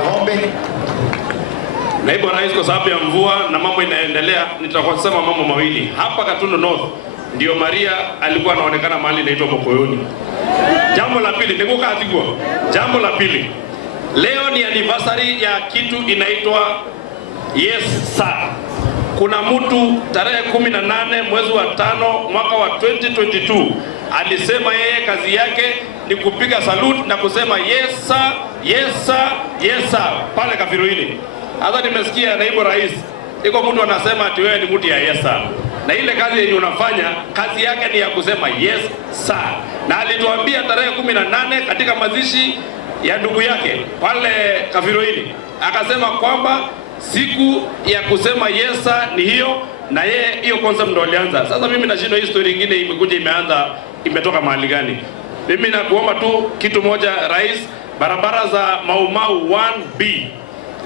Kagombe. Naibu Rais, kwa sababu ya mvua na mambo inaendelea, nitakusema mambo mawili. Hapa Gatundu North ndio Maria alikuwa anaonekana mahali inaitwa Mokoyoni. Jambo la pili, nikuka atigwa. Jambo la pili, leo ni anniversary ya kitu inaitwa Yes Sir. Kuna mtu tarehe 18 mwezi wa 5 mwaka wa 2022 alisema yeye kazi yake ni kupiga salute na kusema yes sir, yes sir, yes sir pale Kafiruini. Hata nimesikia Naibu Rais iko mtu anasema ati wewe ni mtu ya yes sir. Na ile kazi yenye unafanya, kazi yake ni ya kusema yes sir. Na alituambia tarehe 18 katika mazishi ya ndugu yake pale Kafiruini, akasema kwamba siku ya kusema yes sir ni hiyo, na yeye hiyo concept ndo alianza. Sasa mimi nashindwa hii story nyingine imekuja imeanza imetoka mahali gani? Mimi nakuomba tu kitu moja Rais, barabara za Mau Mau 1B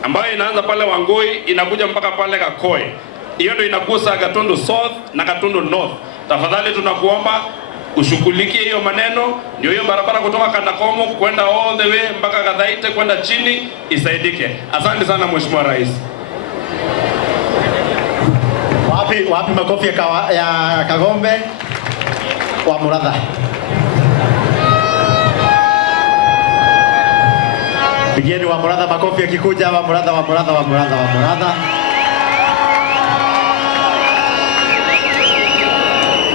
ambayo inaanza pale Wangoi inakuja mpaka pale Kakoe, hiyo ndio inakusa Gatundu South na Gatundu North. Tafadhali tunakuomba ushughulikie hiyo maneno, ndio hiyo barabara kutoka Kandakomo kwenda all the way mpaka Gadhaite kwenda chini isaidike. Asante sana Mheshimiwa Rais. Wapi makofi ya Kagombe wa Muratha. Pigeni wa Muratha makofi yakikuja wa Muratha wa Muratha wa Muratha wa Muratha.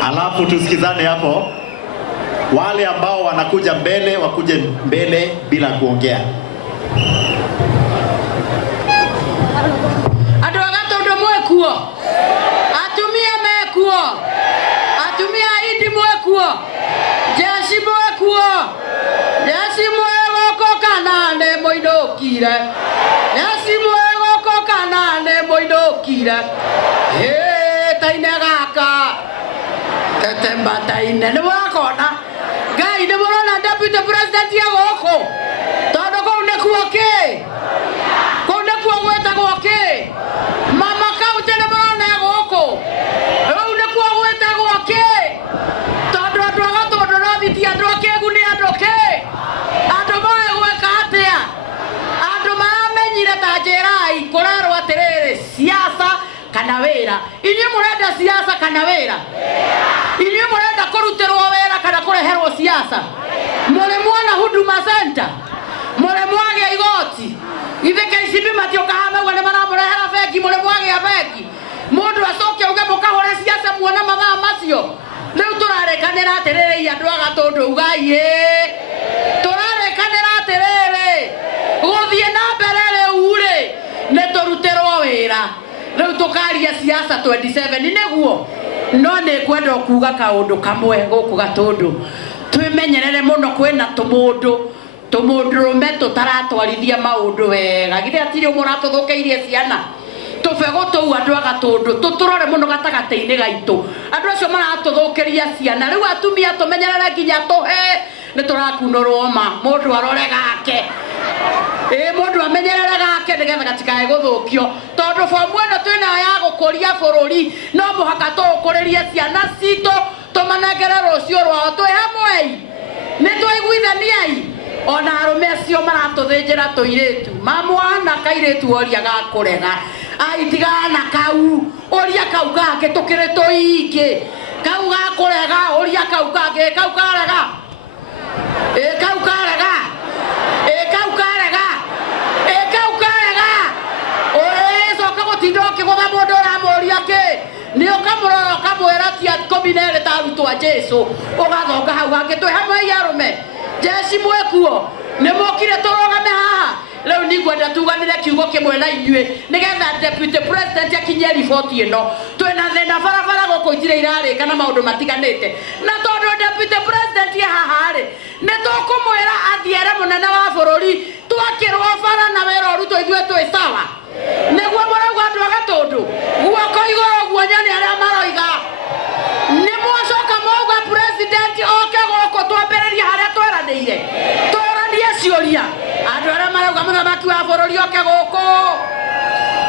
Alafu tusikizane hapo. Wale ambao wanakuja mbele wakuje mbele bila kuongea. Adogatondo mwekuo. Atumia mekuo. Atumia idi mwekuo. Jeshi mwekuo. Jeshi mweko kanane moidokire. Jeshi mweko kanane moidokire. Taine gaka. Tetembata ine ni wakona. Gai ni mwana deputy president ya goko. Todo ko ndekuwa ke. Ko ndekuwa gweta goke. Mama kaunti ni mwana ya goko. Ndekuwa gweta goke. Todo adoga todo na bitia doke guni adoke. Ado moe gweka atia. Ado mamenyire tajerai koraro aterere siasa kana wera. Inye murenda siasa kana wera. Inye murenda kuruterwo wera kana kureherwo siasa. Mure mwana Huduma Center. Mure mwage igoti. Itheke isibi matio kahama wale mana murehera feki mure mwage ya feki. Mundu acoke uge mukahore siasa muona mathaa macio. Riu turarekanira atiriri ya andu a Gatundu ugai turarekanira atiriri guthie na mbere riu ri ni turuterwo wira. Riu tukaria siasa 27 niguo. No ne kwenda kuuga kaundu kamwe guku Gatundu. Twimenyerere muno kwina tumundu rume tutaratwarithia maundu wega. Githe atiri muratuthukiirie ciana. Tubego tu andu a Gatundu tuturore muno gatagati-ini gaitu. Andu acio maratuthukiria ciana. Riu atumia tumenyerere nginya tuhe ni turakunurwo ma mundu arore gake. Mundu amenyerere gake nigetha gatikae guthukio. Tondu fomu ino twina ya gukuria bururi no muhaka tukuririe ciana citu tumanengere rucio rwao twi hamwe ni twaiguithaniai. Ona arume acio maratuthinjira tuiritu mamwana kairitu oria gakurega aitigana kau oria kau gake tukire tuingi kau gakurega oria kau gake kau karega kau karega kau karega kau karega soka gutinda ukigutha mundu uramuria ki ni ukamurora ukamwira ti kombinere ta arutwo Jesu ugathonga hau gake twi hamwe yarume. Jeshi mwekuo ni mokire turogame haha riu ni ngwenda tuganire kiugo kimwe na inyue nigetha deputy president akinye report ino. Twina thina barabara guku itire irari kana maundu matiganite na tondu deputy president ya haha ri ni tukumwira athiere munene wa bururi twakirwo bara na wera oruto ithue twi sawa niguo murauga andu a Gatundu guoko iguru guo nyani aria maroiga ni mwacoka mauga president oke guku twambiriria haria tweraniire tweranie ciuria andu aria marauga muthamaki wa bururi oke guku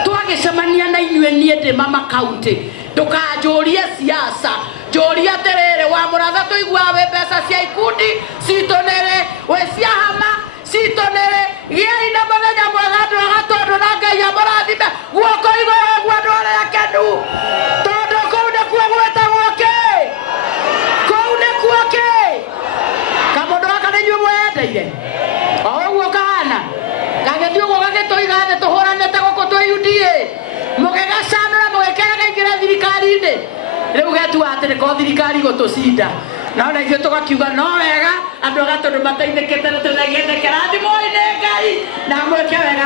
twagicemania na inyue nie ndi mama county ndukanjurie siasa njuria terere wa Muratha tuigua we mbeca cia ikundi citonere we cia hama citonere giai na muthenya mwega toigane tuhuranete guku twi UDA mugegacanura mugekeraga ingira thirikari-ini riu getua ati niko thirikari gutucinda naona ithuĩ tugakiuga no wega andũ aga tondũ mateithĩkĩte nĩtũnegete kĩrathimo-inĩ Ngai na mwĩke wega.